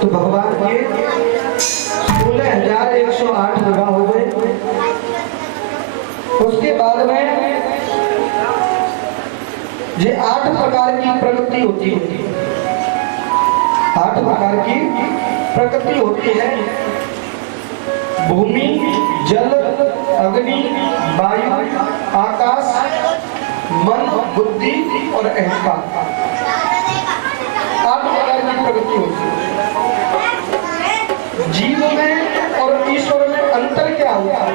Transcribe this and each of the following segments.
तो भगवान के 16,108 विवाह हो गए। उसके बाद में ये 8 प्रकार की प्रकृति होती है। 8 प्रकार की प्रकृति होती है। भूमि, जल, अग्नि, वायु, आकाश, मन, बुद्धि और अहंकार। 8 प्रकार की प्रकृति होती है। जीव में और ईश्वर में अंतर क्या होता है?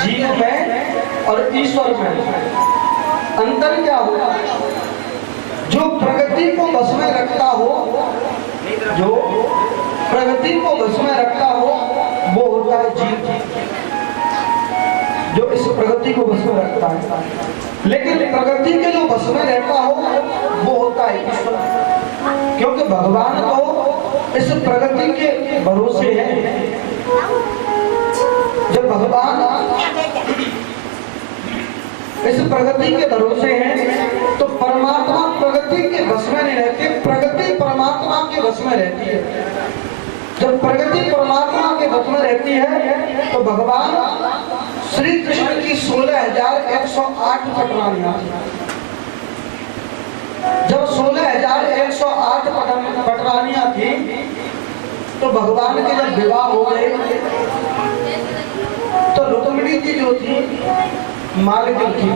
जीव में और ईश्वर में अंतर क्या होता है? जो प्रगति को बस में रखता हो, जो प्रगति को बस में रखता हो वो होता है जीव, जो इस प्रगति को बस में रखता है। लेकिन प्रगति के जो बस में रहता हो वो होता है ईश्वर, क्योंकि भगवान तो इस प्रगति के भरोसे है। जब भगवान इस प्रगति के भरोसे हैं तो परमात्मा प्रगति के बस में नहीं रहती, प्रगति परमात्मा के बस में रहती है। जब प्रगति परमात्मा के बस में रहती है तो भगवान श्री कृष्ण की 16,108 पटरानियां। जब 16,108 पटरानियां थी तो भगवान के जब विवाह हो गए तो रुक्मिणी जी जो थी मालकिन थी।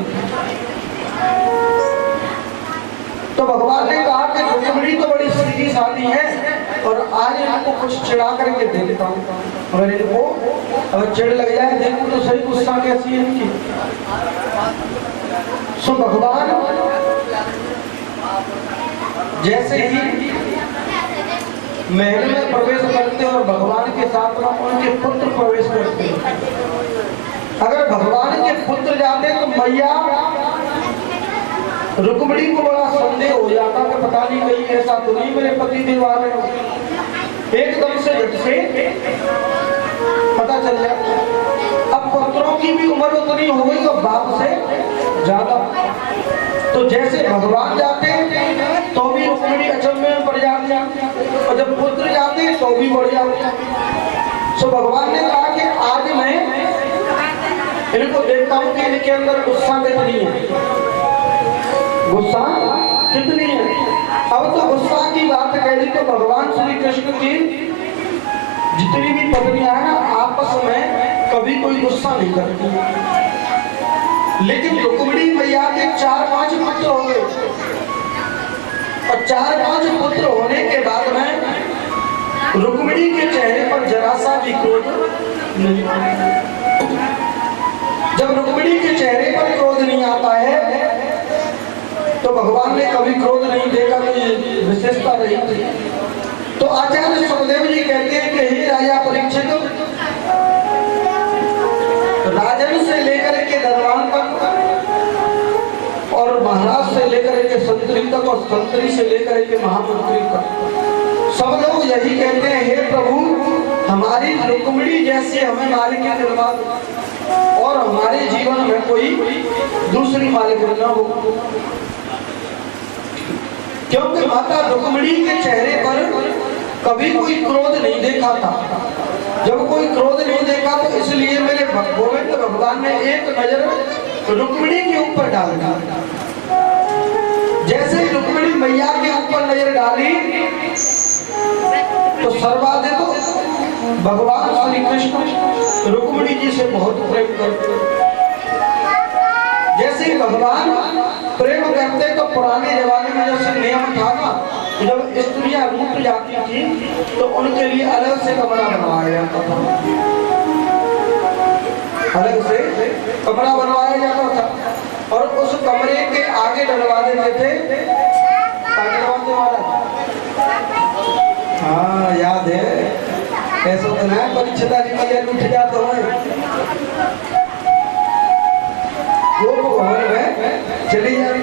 तो भगवान ने कहा कि रुक्मिणी तो बड़ी सीधी सादी है और आज इनको कुछ चिढ़ा करके दे देता हूँ। अगर इनको अगर चिढ़ लग जाए देखो तो सही गुस्सा कैसी है इनकी। सो भगवान जैसे ही महल में प्रवेश करते और भगवान के साथ में उनके पुत्र प्रवेश करते। अगर भगवान के पुत्र जाते तो मैया रुक्मिणी को बड़ा संदेह हो जाता कि पता नहीं कहीं ऐसा तो नहीं मेरे पति देव आ रहे। एकदम से झट से पता चल जाता। अब पुत्रों की भी उम्र उतनी हो गई और बाप से ज्यादा। तो जैसे भगवान जाते तो भी रुक्मिणी अचंभे में पड़ जाती और जब पुत्र जाते तो भी बढ़ जाते। तो भगवान ने कहा कि आज मैं इनको देखता हूं कि इनके अंदर गुस्सा कितनी है, गुस्सा कितनी है। अब तो गुस्सा की बात कह दी तो भगवान श्री कृष्ण की जितनी भी पत्नियां हैं ना आपस में कभी कोई गुस्सा नहीं करती। लेकिन रुक्मिणी मैया के 4-5 पुत्र हो गए और 4-5 पुत्र होने के बाद में रुक्मिणी के चेहरे पर जरा सा भी क्रोध नहीं आता। जब रुक्मिणी के चेहरे पर क्रोध नहीं आता है तो भगवान ने कभी क्रोध नहीं देखा, तो ये विशेषता रही थी। तो आचार्य सुखदेव जी कहते हैं कि हे राजा परीक्षित, राजन से लेकर के दरबान तक और महाराज से लेकर के संतरी तक और संतरी से लेकर के महामंत्री तक सब लोग यही कहते हैं हे प्रभु हमारी रुक्मिणी जैसी हमें मालिका दिलवा और हमारे जीवन में कोई दूसरी मालिक न हो। क्योंकि माता रुक्मिणी के चेहरे पर कभी कोई क्रोध नहीं देखा था। जब कोई क्रोध नहीं देखा तो इसलिए मेरे गोविंद भगवान ने एक नजर रुक्मिणी के ऊपर डाल दी। जैसे रुक्मिणी मैया के ऊपर नजर डाली तो सर्वाधिक भगवान श्री कृष्ण रुक्मिणी जी से बहुत प्रेम करते। जैसे ही भगवान प्रेम करते तो पुराने जमाने में जैसे नियम था ना, जब स्त्रियां रूठ जाती थी तो उनके लिए अलग से कमरा बनवाया जाता था, अलग से कमरा बनवाया जाता था और उस कमरे के आगे डलवा देते थे। हाँ याद है, ऐसा तो ना परीक्षा रूठ जाता है। वो भवन में चली जाती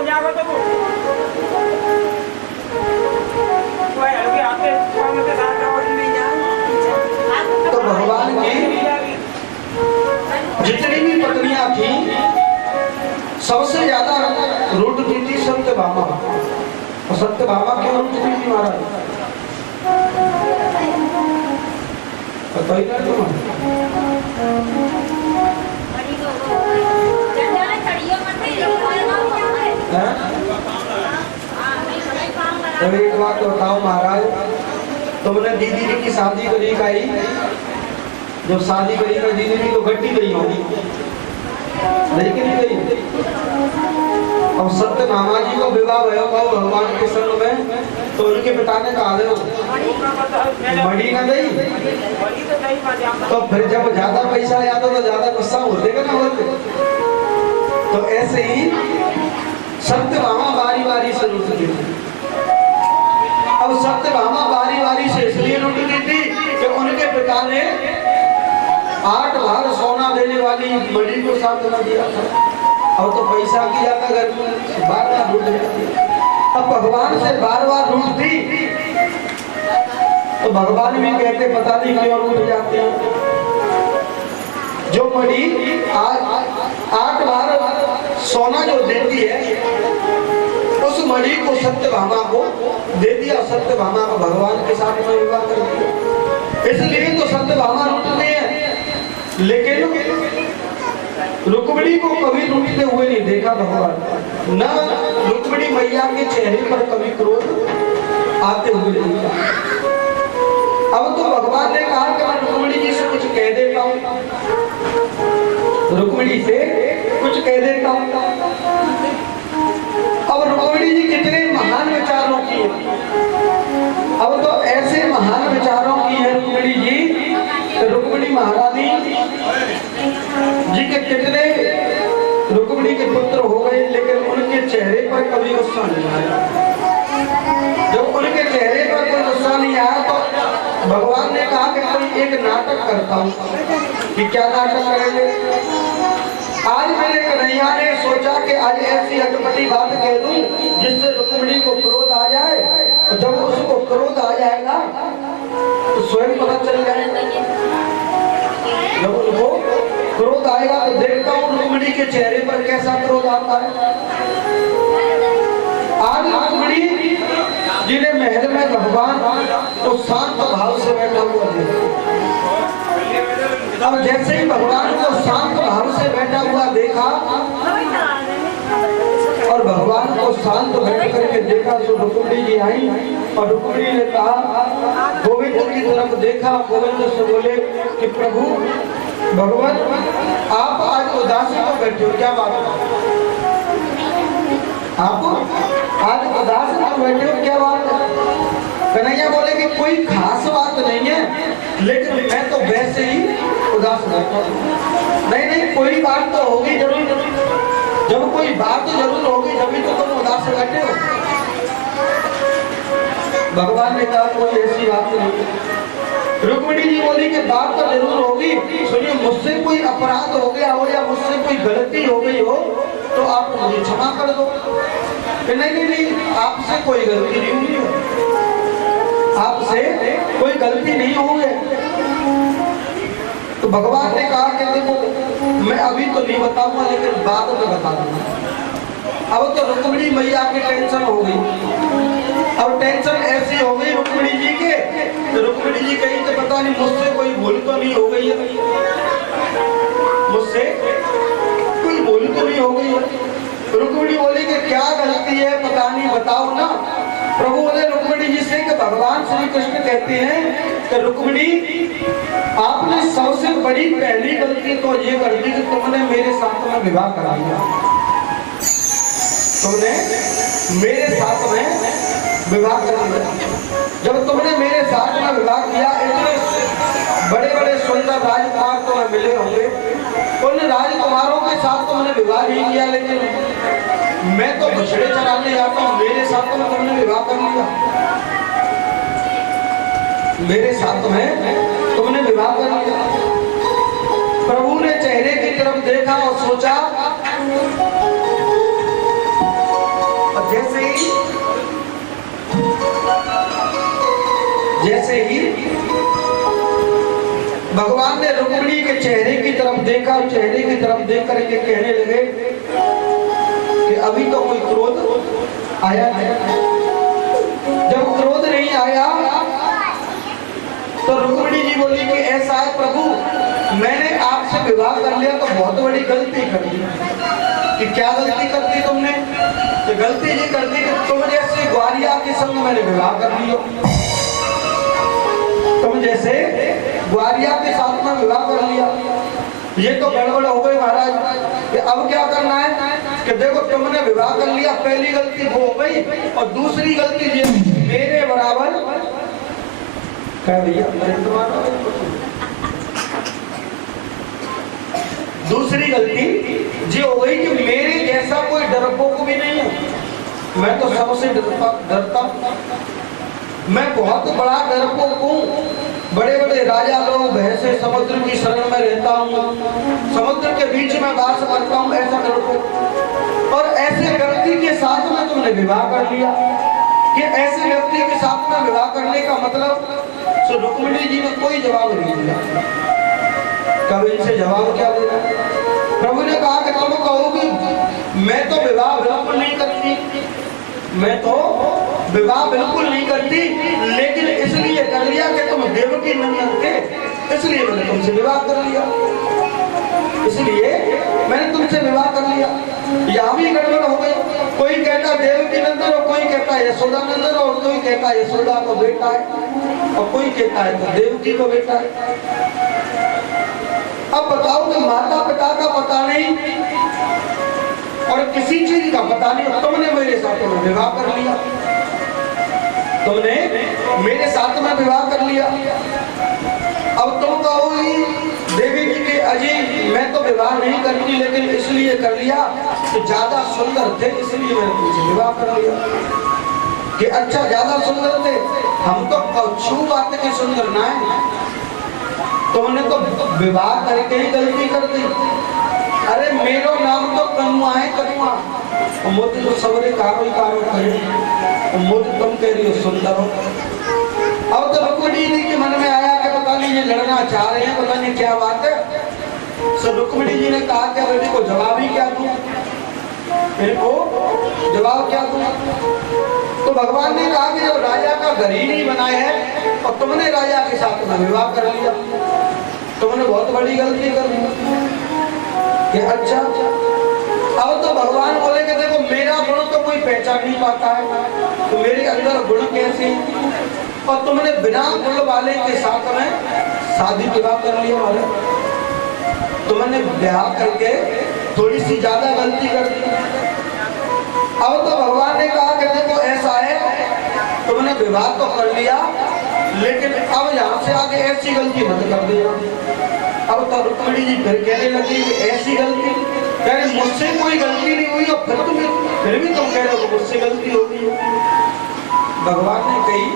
तो भगवान की जितनी भी पत्नियां थी सबसे ज्यादा रूठती थी सत्यभामा। और सत्यभामा क्यों रूठती थी महाराज? बताइए तुम एक बात तो बताओ महाराज, तुमने दीदी की शादी करी खाई, जब शादी करी तो दीदी की तो गड्डी गई होगी, नहीं कि नहीं गई? अब सत्यभामा जी को विवाह भयो भगवान के संग में, तो उनके पिता ने कहा दे मड़ी ना गई, तो फिर जब ज्यादा पैसा आया तो ज्यादा गुस्सा होते ना होते। तो ऐसे ही सत्यभामा बारी बारी से रुकती थी। अब सत्यभामा बारी बारी से इसलिए रुकती थी कि उनके पिता ने 8 भार सोना देने वाली मणि को साथ न दिया था। अब तो पैसा की ज्यादा घर में बार बार रूठ जाती। अब भगवान से बार बार रूठती तो भगवान भी कहते पता नहीं क्यों रूठ जाते हैं। जो मणि 8 बार सोना जो देती है, उस मणि को सत्यभामा को दे दिया। सत्यभामा को भगवान के साथ में विवाह कर दिया। इसलिए तो सत्यभामा रूठते हैं, लेकिन रुक्मिणी को कभी रूठते हुए नहीं देखा भगवान। न रुक्मिणी मैया के चेहरे पर कभी क्रोध आते हुए देखा। अब तो भगवान ने कहा कि मैं रुक्मिणी जी से कुछ कह देता हूँ, रुक्मिणी से कुछ कह देता हूँ। अब रुक्मिणी जी कितने महान विचारों की है। अब तो ऐसे महान विचारों की है रुक्मिणी जी, रुक्मिणी महारानी जी के कितने रुक्मिणी के पुत्र हो गए, लेकिन उनके चेहरे पर कभी गुस्सा नहीं आया। जब उनके चेहरे पर कोई गुस्सा नहीं आया तो भगवान ने कहा कि कोई एक नाटक करता हूँ। कि क्या नाटक करेंगे? आज मेरे कन्हैया ने सोचा कि आज ऐसी अटपटी बात कह दूं जिससे रुक्मिणी को क्रोध आ जाए, और जब उसको क्रोध आ जाएगा तो स्वयं पता चल जाएगा। जब उसको क्रोध आएगा तो देखता हूँ रुक्मिणी के चेहरे पर कैसा क्रोध आता है। आज रुक्मिणी जी ने महल में भगवान तो शांत भाव से बैठा हुआ देखा। अब जैसे ही भगवान को शांत भाव से बैठा हुआ देखा और भगवान को शांत बैठ करके देखा तो रुक्मिणी जी आई और रुक्मिणी ने कहा, गोविंद की तरफ देखा। गोविंद से बोले कि प्रभु भगवान आप आज उदासी को बैठे हो, क्या बात है? आप आज उदास को बैठे हो, क्या बात है? कन्हैया बोले कि कोई खास बात नहीं है, लेकिन मैं तो वैसे ही उदास रहता हूँ। नहीं कोई बात तो होगी जरूर, जब कोई बात जरूर होगी जब तो तुम उदास बैठे हो। भगवान ने कहा कोई ऐसी बात नहीं। रुक्मिणी जी बोली कि बात तो जरूर होगी। सुनिए, मुझसे कोई अपराध हो गया हो या मुझसे कोई गलती हो गई हो तो आप मुझे क्षमा कर दो। नहीं, आपसे कोई गलती नहीं हुई है, आपसे कोई गलती नहीं हुई है। तो भगवान ने कहा कि देखो मैं अभी तो नहीं बताऊंगा, लेकिन बाद में बता दूंगा। अब तो रुक्मिणी मैया की टेंशन हो गई। अब टेंशन ऐसी हो गई रुक्मिणी जी के, तो रुक्मिणी जी कहीं तो पता नहीं मुझसे कोई भूल तो नहीं हो गई है, मुझसे कोई भूल तो नहीं हो गई है। रुक्मिणी बोली कि क्या गलती है पता नहीं, बताओ ना। प्रभु बोले रुक्मिणी जी से कि भगवान श्री कृष्ण कहते हैं कि रुक्मिणी आपने सबसे बड़ी पहली गलती तो ये कर दी कि तुमने मेरे साथ में विवाह करा दिया। तुमने मेरे साथ में विवाह कर दिया। जब तुमने मेरे साथ में विवाह किया, इतने बड़े बड़े सुंदर राजकुमार तुम्हें मिले होंगे, उन राजकुमारों के साथ तुमने विवाह नहीं किया, लेकिन मैं तो बछड़े चराने जाता हूँ, मेरे साथ में तुमने विवाह कर लिया। मेरे साथ में तुमने विवाह कर लिया। प्रभु ने चेहरे की तरफ देखा और सोचा के चेहरे की तरफ देखा, चेहरे की तरफ देख करके कहने लगे कि अभी तो कोई क्रोध आया नहीं। जब क्रोध नहीं आया तो रुक्मिणी जी बोली कि ऐसा है प्रभु, मैंने आपसे विवाह कर लिया तो बहुत बड़ी गलती कर दी। कि क्या गलती कर दी तुमने? तो गलती ये कर दी कि तुम जैसे ग्वारिया के संग मैंने विवाह कर लिया। तुम जैसे ग्वारिया के साथ में विवाह कर लिया, ये तो गड़बड़ हो गई महाराज। कि अब क्या करना है कि देखो तुमने विवाह कर लिया, पहली गलती वो हो गई, और दूसरी गलती ये मेरे बराबर क्या भैया, दूसरी गलती ये हो गई कि मेरे जैसा कोई डरपोक भी नहीं है। मैं तो सबसे डरता हूं, मैं बहुत बड़ा डरपोक हूँ। बड़े बड़े राजा लोग भैंसे समुद्र की शरण में रहता हूँ, समुद्र के बीच में वास करता हूँ, ऐसा डरपोक। और ऐसे व्यक्ति के साथ में तुमने विवाह कर लिया। कि ऐसे व्यक्ति के साथ में विवाह करने का मतलब, तो रुक्मिणी जी ने कोई जवाब नहीं दिया। कब इनसे जवाब क्या देना? प्रभु ने कहा कि तुम कहोगी मैं तो विवाह बिल्कुल नहीं करती, मैं तो विवाह बिल्कुल नहीं करती, लेकिन इसलिए कर लिया कि तुम देवकी नंदन थे, इसलिए मैंने तुमसे विवाह कर लिया, इसलिए मैंने तुमसे विवाह कर लिया। यहाँ भी गड़बड़ हो गई। कोई कहता देवकी नंदन और कोई कहता यशोदा नंदन, और कोई कहता यशोदा को बेटा है और कोई कहता है तो देवकी को बेटा है। अब बताओ कि माता पिता का पता नहीं और किसी चीज का पता नहीं, तुमने मेरे साथ में विवाह कर लिया, तुमने मेरे साथ में विवाह कर लिया। अब तुम कहोगी देवी जी के अजय मैं तो विवाह नहीं करती, लेकिन इसलिए कर लिया कि ज्यादा सुंदर थे, इसलिए मैंने तुमसे विवाह कर लिया। कि अच्छा ज्यादा सुंदर थे, हम तो कछु बात के सुंदर ना है, तुमने तो विवाह करके ही गलती कर दी। अरे मेरो नाम तो कनुआ है, कनुआ। मोदी तो सबरे कारो ही कारो करे, मोदी तुम कह रही हो सुंदर हो। अब तो रुक्मिणी जी के मन में आया कि पता नहीं ये लड़ना चाह रहे हैं, पता नहीं क्या बात है। सो रुक्मिणी जी ने कहा कि बेटी को जवाब ही क्या दूं, मेरे को जवाब क्या दूं? तो भगवान ने कहा कि जब राजा का घर ही नहीं बनाया है और तुमने राजा के साथ में विवाह कर लिया, तुमने बहुत बड़ी गलती कर दी। कि अच्छा, अब तो भगवान बोले कि देखो मेरा गुण तो कोई पहचान नहीं पाता है, तो मेरे अंदर गुण कैसे, और तुमने बिना गुण वाले के साथ में शादी विवाह कर लिया। तुमने ब्याह करके थोड़ी सी ज्यादा गलती कर दी। अब तो भगवान ने कहा कि देखो ऐसा है, तुमने विवाह तो कर लिया, लेकिन अब यहाँ से आगे ऐसी गलती मत कर देना। अब तो रुक्मिणी जी फिर कहने लगी कि ऐसी गलती, कह रहे मुझसे कोई गलती नहीं हुई, और फिर भी तुम कह रहे हो मुझसे गलती होगी। भगवान ने कही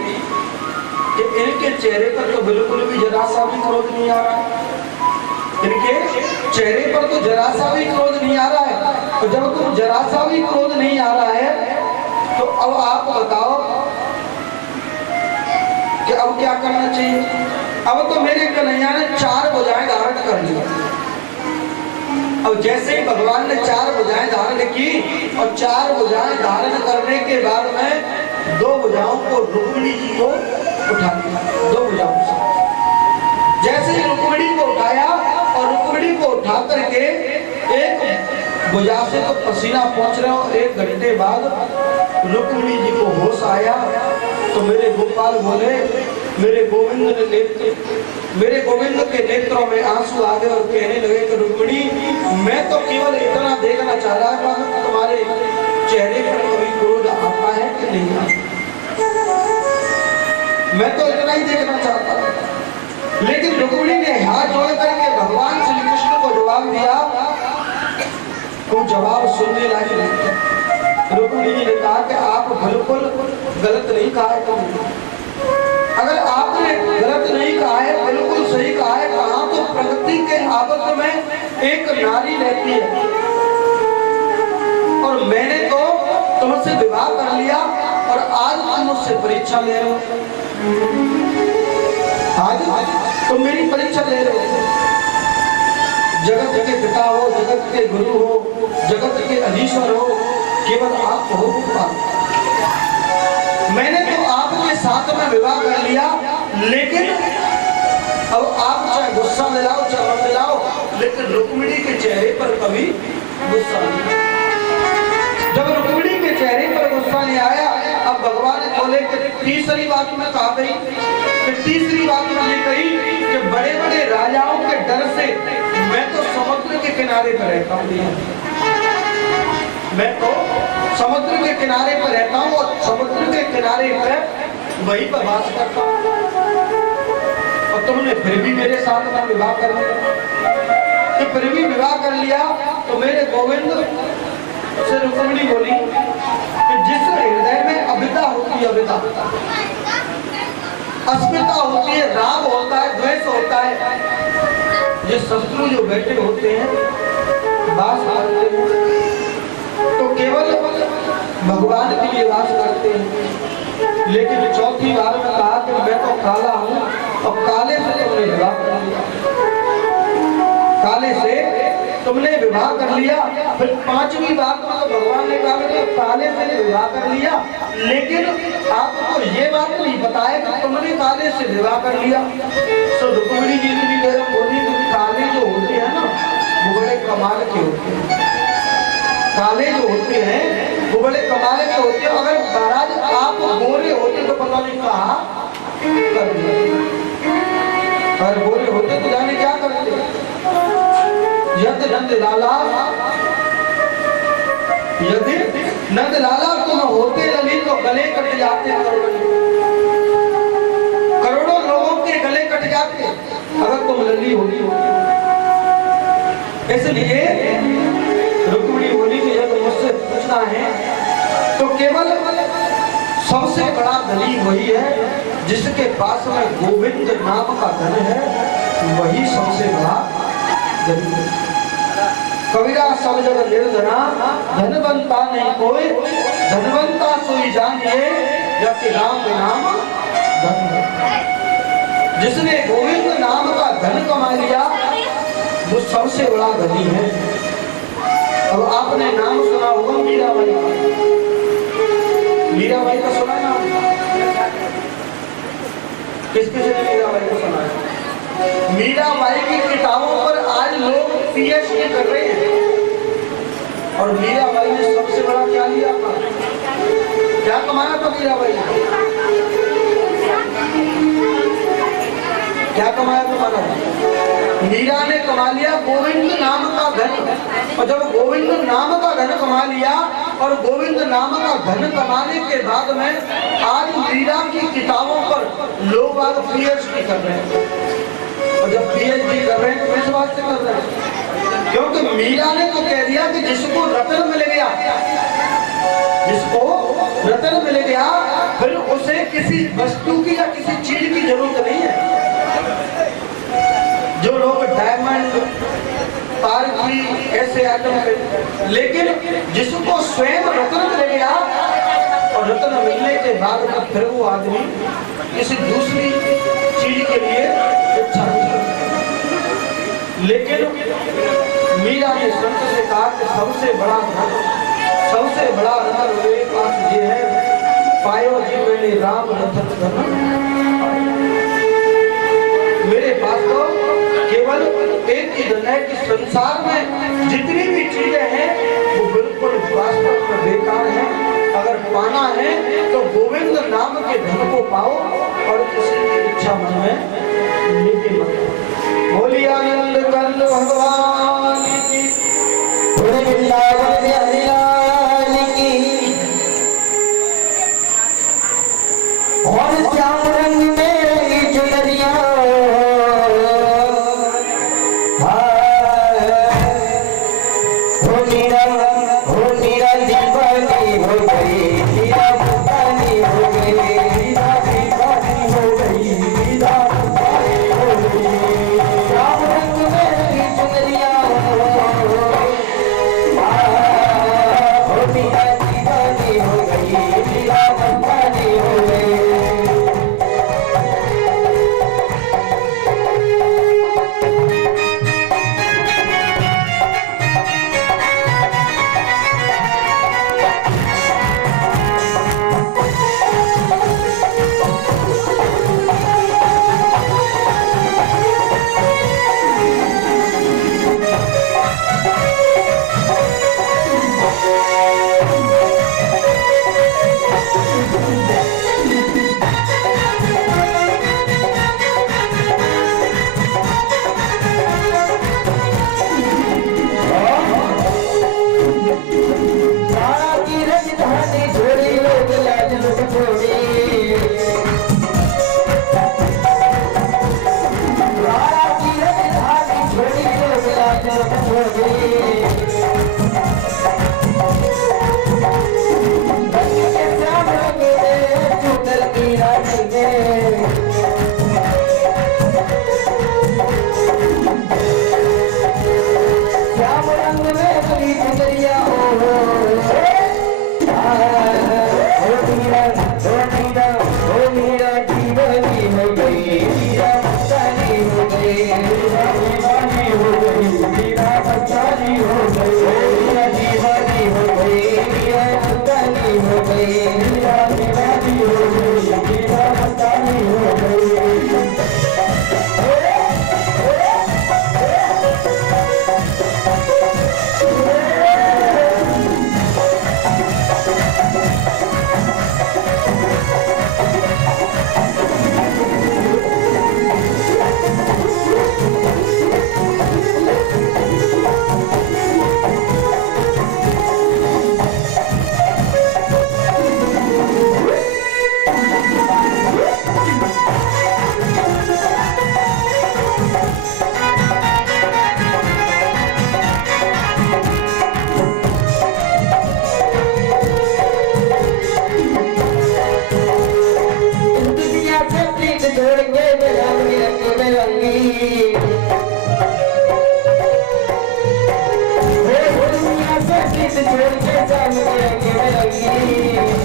कि इनके चेहरे पर तो बिल्कुल भी जरा सा भी क्रोध नहीं आ रहा है, इनके चेहरे पर तो जरा सा भी क्रोध नहीं आ रहा है। तो जब तुम जरा सा भी क्रोध नहीं आ रहा है, तो अब आप बताओ कि अब क्या करना चाहिए? अब तो मेरे कन्हैया ने 4 भुजाएं धारण कर ली। अब जैसे ही भगवान ने 4 भुजाएं धारण की, और 4 भुजाएं धारण करने के बाद में 2 भुजाओं को रुक्मिणी जी को उठा दिया। 2 भुजाओं से जैसे ही रुक्मिणी को उठाया, और रुक्मिणी को उठा करके एक भुजा से तो पसीना पहुंच रहा हो, 1 घंटे बाद रुक्मिणी जी को होश आया। तो मेरे गोपाल बोले, मेरे गोविंद के नेत्रों में आंसू आ गए और कहने लगे कि रुक्मिणी मैं तो केवल इतना देखना चाह रहा था कि तुम्हारे चेहरे पर कभी क्रोध आता है कि नहीं आता, मैं तो इतना ही देखना चाहता था। लेकिन रुक्मिणी ने हाथ जोड़ करके भगवान श्री कृष्ण को जवाब दिया, वो जवाब सुनने लायक नहीं। रुक्मिणी जी ने कहा कि आप बिल्कुल गलत नहीं कहा है, अगर आपने गलत नहीं कहा है, बिल्कुल सही कहा है। कहा तो प्रकृति के आबद्ध में एक नारी रहती है, और मैंने तो तुमसे विवाह कर लिया, और आज तुम मुझसे परीक्षा ले रहे हो, आज तुम मेरी परीक्षा ले रहे हो। जगत के पिता हो, जगत के गुरु हो, जगत के अधीश्वर हो, केवल आप हो गोपाल। मैंने तो आपके साथ में विवाह कर लिया, लेकिन अब आप चाहे गुस्सा दिलाओ चाहे मत दिलाओ, लेकिन रुक्मिणी के चेहरे पर कभी गुस्सा नहीं। जब रुक्मिणी के चेहरे पर गुस्सा नहीं आया, अब भगवान बोले कि तीसरी बात में कहा गई, फिर तीसरी बात मैंने कही कि बड़े बड़े राजाओं के डर से मैं तो समुद्र के किनारे पर रहता हूँ, मैं तो समुद्र के किनारे पर रहता हूँ और समुद्र के किनारे पर वहीं पर वास करता हूँ, और तुमने फिर भी मेरे साथ में विवाह कर लिया। कि फिर भी विवाह कर लिया तो मेरे गोविंद से रुक्मिणी बोली कि जिस हृदय में अविद्या होती है, अविद्या अस्मिता होती है, राग होता है, द्वेष होता है, ये शत्रु जो बैठे होते हैं वास करते हैं तो केवल भगवान के लिए वास करते हैं। लेकिन चौथी बार में कहा कि मैं तो काला हूं और काले से तुमने विवाह कर लिया, काले से तुमने विवाह कर लिया। फिर पांचवी बात में तो भगवान ने कहा कि काले से विवाह कर लिया, लेकिन आपको ये बात नहीं बताया कि तुमने काले से विवाह कर लिया। तो रुक्मिणी जी इतनी देर बोली कि काले जो होते हैं ना वो बड़े कमाल के होते हैं, काले जो होते हैं वो बड़े कमाल के होते हैं। अगर महाराज आप गोरे होते तो पता नहीं कहा कर दिया, अगर गोरे होते तो जाने क्या करते। यदि नंद लाला, यदि नंद लाला तुम होते ललित तो गले कट जाते, करोड़ों लोगों के गले कट जाते अगर तुम लली होती। इसलिए रुक्मिणी बोली कि जब मुझसे पूछना है तो केवल सबसे बड़ा धनी वही है जिसके पास में गोविंद नाम का धन है, वही सबसे बड़ा धनी है। कबीरा सब जग निर्धना, धनवंता नहीं कोई, धनवंता सोई जानिए जबकि राम के नाम धन है। जिसने गोविंद नाम का धन कमा लिया वो सबसे बड़ा धनी है। अब आपने नाम सुना होगा मीराबाई, मीराबाई का सुना नाम? किसके से मीराबाई को सुना है? मीराबाई की किताबों पर आज लोग पीएचडी कर रहे हैं। और मीराबाई ने सबसे बड़ा क्या लिया था? क्या कमाया था मीराबाई ने? क्या कमाया तुम्हारा? मीरा ने कमा लिया गोविंद नाम का धन। और जब गोविंद नाम का धन कमा लिया और गोविंद नाम का धन कमाने के बाद में आज मीरा की किताबों पर लोग आज पीएचडी कर रहे हैं। और जब पीएचडी कर रहे हैं तो किस बात से कर रहे हैं? क्योंकि मीरा ने तो कह दिया कि जिसको रत्न मिल गया, जिसको रत्न मिल गया फिर उसे किसी वस्तु की या किसी चीज की जरूरत नहीं है। जो लोग डायमंड, पारखी ऐसे आइटम, लेकिन जिसको स्वयं रत्न मिल गया और रत्न मिलने के बाद में फिर वो आदमी किसी दूसरी चीज के लिए इच्छा नहीं करता। लेकिन मीरा ने संत से कहा कि सबसे बड़ा धन, सबसे बड़ा रत्न मेरे पास ये है, पायो जी मैंने राम रतन धन। मेरे पास तो केवल एक ही धन है कि संसार में जितनी भी चीजें हैं वो बिल्कुल वास्तव में बेकार है। अगर पाना है तो गोविंद नाम के धन को पाओ और किसी की इच्छा मन में लेके मत। बोलिए आनंद कंद भगवान की, वृंदावन हरियाण की। और श्याम रंग में रंगी चुनरिया, मीरा छोड़ के चल गए कि लगी